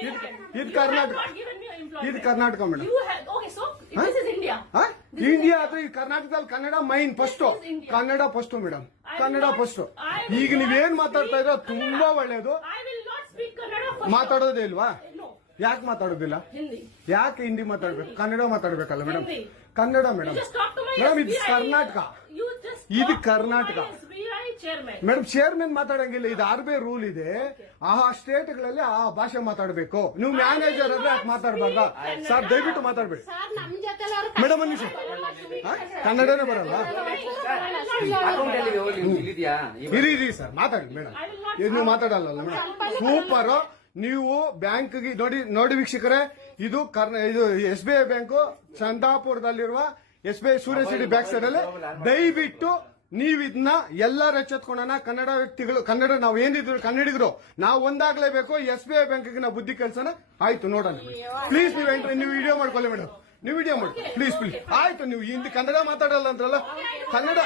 ಇದು ಕರ್ನಾಟಕ, ಇದು Karnataka madam. India ಅಥವಾ ಈ ಕರ್ನಾಟಕದಲ್ಲಿ Kannada main first, Kannada first madam, Kannada first. ಈಗ ನೀವೇನ್ ಮಾತಾಡ್ತಾ ಇರೋ ತುಂಬಾ ಒಳ್ಳೇದು. ಮಾತಾಡೋದೇ ಇಲ್ವಾ? ಯಾಕೆ ಮಾತಾಡೋದಿಲ್ಲ? ಯಾಕೆ ಹಿಂದಿ ಮಾತಾಡ್ಬೇಕು? ಕನ್ನಡ ಮಾತಾಡ್ಬೇಕಲ್ಲ ಮೇಡಮ್. ಕನ್ನಡ ಮೇಡಮ್. ಮೇಡಮ್ ಇದು ಕರ್ನಾಟಕ, ಇದು ಕರ್ನಾಟಕ ಮೇಡಮ್. ಚೇರ್ಮನ್ ಮಾತಾಡಂಗಿಲ್ಲ, ಇದು RBI ರೂಲ್ ಇದೆ. ಆ ಸ್ಟೇಟ್ಗಳಲ್ಲಿ ಆ ಭಾಷೆ ಮಾತಾಡಬೇಕು. ನೀವು ಮ್ಯಾನೇಜರ್ ಆದ್ರೆ ಯಾಕೆ ಮಾತಾಡ್ಬಾರ್ದ? ಸರ್ ದಯವಿಟ್ಟು ಮಾತಾಡ್ಬೇಡಿ ಮೇಡಮ್. ಒಂದು ನಿಮಿಷ, ಕನ್ನಡನೇ ಬರಲ್ಲ? ಇರಿ ಸರ್, ಮಾತಾಡಿ ಮೇಡಮ್. ನೀವು ಮಾತಾಡಲ್ಲ ಮೇಡಮ್. ಸೂಪರ್. ನೀವು ಬ್ಯಾಂಕ್ಗೆ ನೋಡಿ ವೀಕ್ಷಕರೇ, ಇದು SBI ಬ್ಯಾಂಕು ಚಂದಾಪುರದಲ್ಲಿರುವ SBI ಸೂರ್ಯ ಸಿಟಿ ಬ್ಯಾಕ್ ಸೈಡ್ ಅಲ್ಲಿ. ದಯವಿಟ್ಟು ನೀವು ಇದನ್ನ ಎಲ್ಲರೂ ಎಚ್ಚೆತ್ಕೊಳ್ಳೋಣ. ಕನ್ನಡ ವ್ಯಕ್ತಿಗಳು, ಕನ್ನಡ ನಾವು ಏನಿದ್ರು ಕನ್ನಡಿಗರು, ನಾವು ಒಂದಾಗ್ಲೇಬೇಕು. SBI ಬ್ಯಾಂಕ್ಗೆ ನಾವು ಬುದ್ಧಿ ಕಲ್ಸೋಣ. ಆಯ್ತು, ನೋಡೋಣ ಪ್ಲೀಸ್. ನೀವು ವಿಡಿಯೋ ಮಾಡ್ಕೊಳ್ಳಿ ಮೇಡಮ್, ನೀವು ವಿಡಿಯೋ ಮಾಡಿ ಪ್ಲೀಸ್. ಆಯ್ತು, ನೀವು ಹಿಂದಿ ಕನ್ನಡ ಮಾತಾಡಲ್ಲ ಅಂದ್ರಲ್ಲ, ಕನ್ನಡ